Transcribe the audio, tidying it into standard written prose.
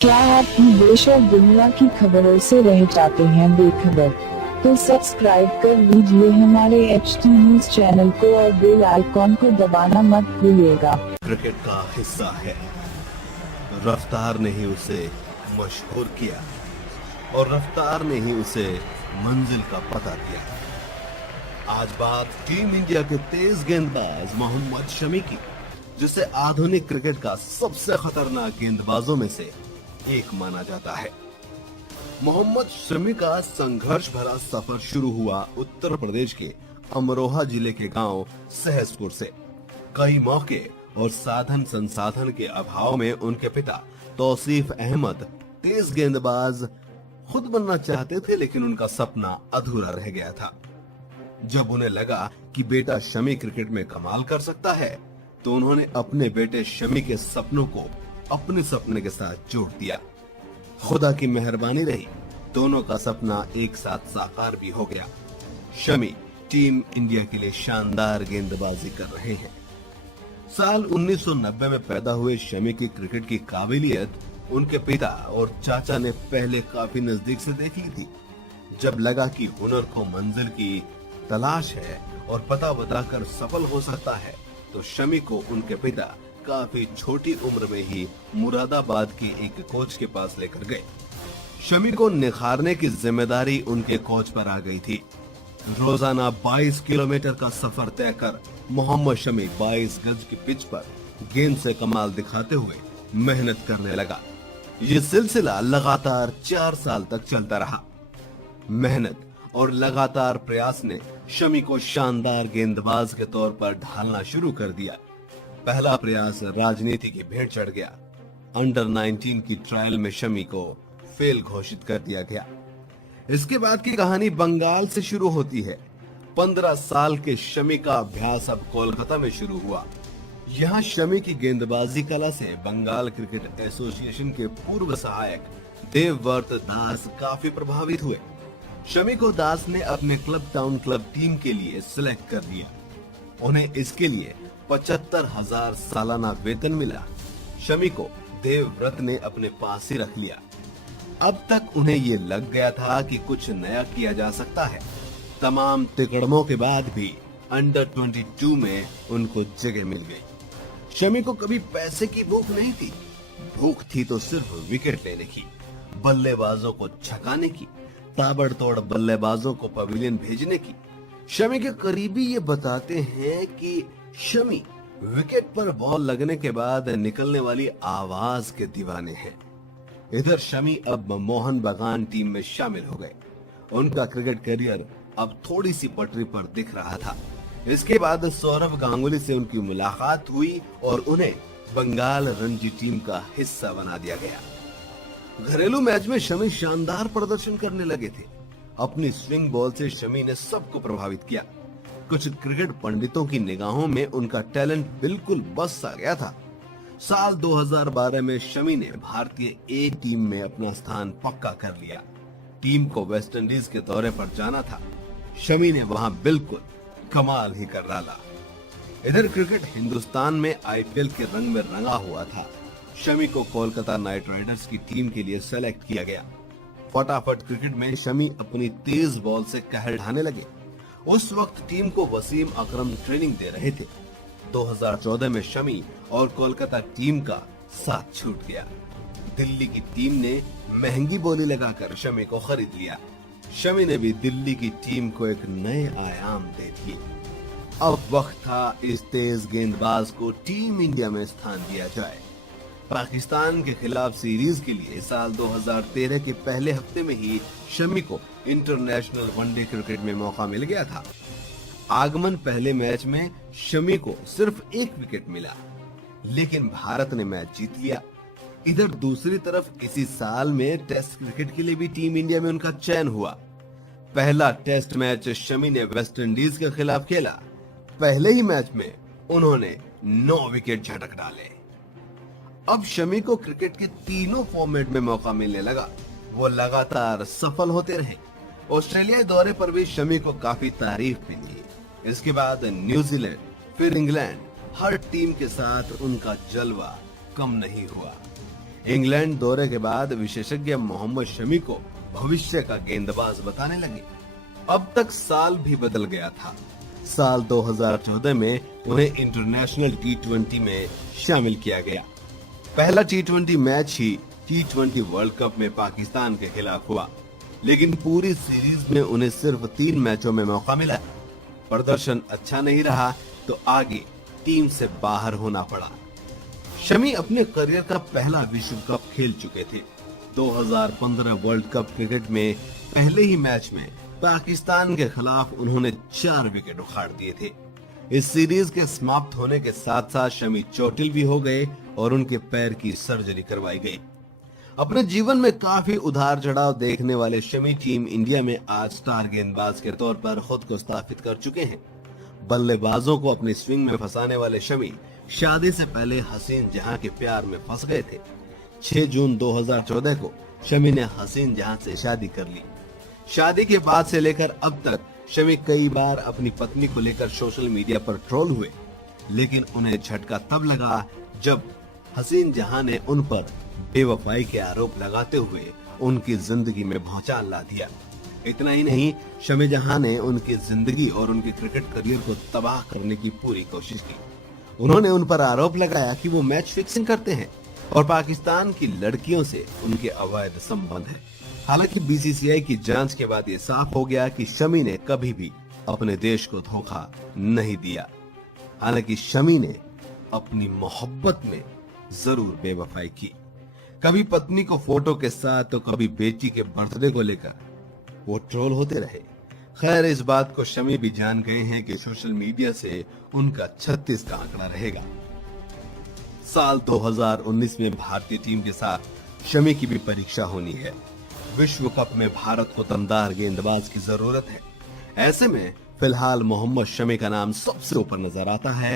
क्या आप भी देश और दुनिया की खबरों से रह जाते हैं बेखबर? तो सब्सक्राइब कर लीजिए हमारे HT न्यूज चैनल को और बेल आइकॉन को दबाना मत भूलिएगा। क्रिकेट का हिस्सा है। रफ्तार ने ही उसे मशहूर किया और रफ्तार ने ही उसे मंजिल का पता दिया। आज बात टीम इंडिया के तेज गेंदबाज मोहम्मद शमी की, जिसे आधुनिक क्रिकेट का सबसे खतरनाक गेंदबाजों में से एक माना जाता है। मोहम्मद शमी का संघर्ष भरा सफर शुरू हुआ उत्तर प्रदेश के अमरोहा जिले के गांव सहसपुर से। कई मौके और साधन संसाधन के अभाव में उनके पिता तौसीफ अहमद तेज गेंदबाज खुद बनना चाहते थे, लेकिन उनका सपना अधूरा रह गया था। जब उन्हें लगा कि बेटा शमी क्रिकेट में कमाल कर सकता है, तो उन्होंने अपने बेटे शमी के सपनों को अपने सपने के साथ जोड़ दिया। खुदा की मेहरबानी रही, दोनों का सपना एक साथ साकार भी हो गया। शमी टीम इंडिया के लिए शानदार गेंदबाजी कर रहे हैं। साल 1990 में पैदा हुए शमी की क्रिकेट की काबिलियत उनके पिता और चाचा ने पहले काफी नजदीक से देख ली थी। जब लगा कि हुनर को मंजिल की तलाश है और पता बताकर सफल हो सकता है, तो शमी को उनके पिता काफी छोटी उम्र में ही मुरादाबाद के एक कोच के पास लेकर गए। शमी को निखारने की जिम्मेदारी उनके कोच पर आ गई थी। रोजाना 22 किलोमीटर का सफर तय कर मोहम्मद शमी 22 गज की पिच पर गेंद से कमाल दिखाते हुए मेहनत करने लगा। ये सिलसिला लगातार 4 साल तक चलता रहा। मेहनत और लगातार प्रयास ने शमी को शानदार गेंदबाज के तौर पर ढालना शुरू कर दिया। पहला प्रयास राजनीति की भेंट चढ़ गया। अंडर 19 की ट्रायल में शमी को फेल घोषित कर दिया गया। इसके बाद की कहानी बंगाल से शुरू होती है। 15 साल के शमी का अभ्यास अब कोलकाता में शुरू हुआ। यहाँ शमी की गेंदबाजी कला से बंगाल क्रिकेट एसोसिएशन के पूर्व सहायक देवव्रत दास काफी प्रभावित हुए। शमी को दास ने अपने क्लब टाउन क्लब टीम के लिए सिलेक्ट कर दिया। उन्हें इसके लिए 75,000 सालाना वेतन मिला। शमी को देवव्रत ने अपने पास ही रख लिया। अब तक उन्हें ये लग गया था कि कुछ नया किया जा सकता है। तमाम तिकड़मों के बाद भी अंडर 22 में उनको जगह मिल गई। शमी को कभी पैसे की भूख नहीं थी। भूख थी तो सिर्फ विकेट लेने की, बल्लेबाजों को छकाने की, ताबड़तोड़ बल्लेबाजों को पवेलियन भेजने की। शमी के करीबी ये बताते हैं कि शमी विकेट पर बॉल लगने के बाद निकलने वाली आवाज के दीवाने हैं। इधर शमी अब मोहन बगान टीम में शामिल हो गए। उनका क्रिकेट करियर अब थोड़ी सी पटरी पर दिख रहा था। इसके बाद सौरव गांगुली से उनकी मुलाकात हुई और उन्हें बंगाल रणजी टीम का हिस्सा बना दिया गया। घरेलू मैच में शमी शानदार प्रदर्शन करने लगे थे। अपनी स्विंग बॉल से शमी ने सबको प्रभावित किया। कुछ क्रिकेट पंडितों की निगाहों में उनका टैलेंट बिल्कुल बस आ गया था। साल 2012 में शमी ने भारतीय ए टीम में अपना स्थान पक्का कर लिया। टीम को वेस्टइंडीज के दौरे पर जाना था। शमी ने वहां बिल्कुल कमाल ही कर डाला। इधर क्रिकेट हिंदुस्तान में IPL के रंग में रंगा हुआ था। शमी को कोलकाता नाइट राइडर्स की टीम के लिए सेलेक्ट किया गया। फटाफट क्रिकेट में शमी अपनी तेज बॉल से कहर ढाने लगे। उस वक्त टीम को वसीम अकरम ट्रेनिंग दे रहे थे। 2014 में शमी और कोलकाता टीम का साथ छूट गया। दिल्ली की टीम ने महंगी बोली लगाकर शमी को खरीद लिया। शमी ने भी दिल्ली की टीम को एक नए आयाम दे दिए। अब वक्त था इस तेज गेंदबाज को टीम इंडिया में स्थान दिया जाए। पाकिस्तान के खिलाफ सीरीज के लिए साल 2013 के पहले हफ्ते में ही शमी को इंटरनेशनल वनडे क्रिकेट में मौका मिल गया था। आगमन पहले मैच में शमी को सिर्फ 1 विकेट मिला, लेकिन भारत ने मैच जीत लिया। इधर दूसरी तरफ इसी साल में टेस्ट क्रिकेट के लिए भी टीम इंडिया में उनका चयन हुआ। पहला टेस्ट मैच शमी ने वेस्टइंडीज के खिलाफ खेला। पहले ही मैच में उन्होंने 9 विकेट झटक डाले। अब शमी को क्रिकेट के तीनों फॉर्मेट में मौका मिलने लगा। वो लगातार सफल होते रहे। ऑस्ट्रेलिया दौरे पर भी शमी को काफी तारीफ मिली। इसके बाद न्यूजीलैंड, फिर इंग्लैंड, हर टीम के साथ उनका जलवा कम नहीं हुआ। इंग्लैंड दौरे के बाद विशेषज्ञ मोहम्मद शमी को भविष्य का गेंदबाज बताने लगे। अब तक साल भी बदल गया था। साल 2014 में उन्हें इंटरनेशनल टी20 में शामिल किया गया। पहला टी20 मैच ही टी20 वर्ल्ड कप में पाकिस्तान के खिलाफ हुआ, लेकिन पूरी सीरीज में उन्हें सिर्फ 3 मैचों में मौका मिला। प्रदर्शन अच्छा नहीं रहा तो आगे टीम से बाहर होना पड़ा। शमी अपने करियर का पहला विश्व कप खेल चुके थे। 2015 वर्ल्ड कप क्रिकेट में पहले ही मैच में पाकिस्तान के खिलाफ उन्होंने 4 विकेट उखाड़ दिए थे। इस सीरीज के समाप्त होने के साथ साथ शमी चोटिल भी हो गए और उनके पैर की सर्जरी करवाई गई। अपने जीवन में काफी उतार चढ़ाव देखने वाले शमी टीम इंडिया में आज स्टार गेंदबाज के तौर पर खुद को स्थापित कर चुके हैं। बल्लेबाजों को अपनी स्विंग में फंसाने वाले शमी शादी से पहले हसीन जहां के प्यार में फंस गए थे। 6 जून 2014 को शमी ने हसीन जहां से शादी कर ली। शादी के बाद से लेकर अब तक शमी कई बार अपनी पत्नी को लेकर सोशल मीडिया पर ट्रोल हुए, लेकिन उन्हें झटका तब लगा जब हसीन जहां ने उन पर बेवफाई के आरोप लगाते हुए उनकी जिंदगी में भौचाल ला दिया। इतना ही नहीं, शमी जहां ने उनकी जिंदगी और उनके क्रिकेट करियर को तबाह करने की पूरी कोशिश की। उन्होंने उन पर आरोप लगाया कि वो मैच फिक्सिंग करते हैं और पाकिस्तान की लड़कियों से उनके अवैध संबंध है। हालांकि बीसीसीआई की जांच के बाद ये साफ हो गया कि शमी ने कभी भी अपने देश को धोखा नहीं दिया। हालांकि शमी ने अपनी मोहब्बत में जरूर बेवफाई की। कभी पत्नी को फोटो के साथ तो कभी बेटी के बर्थडे को लेकर वो ट्रोल होते रहे। खैर, इस बात को शमी भी जान गए हैं कि सोशल मीडिया से उनका 36 का आंकड़ा रहेगा। साल 2019 में भारतीय टीम के साथ शमी की भी परीक्षा होनी है। विश्व कप में भारत को दमदार गेंदबाज की जरूरत है। ऐसे में फिलहाल मोहम्मद शमी का नाम सबसे ऊपर नजर आता है।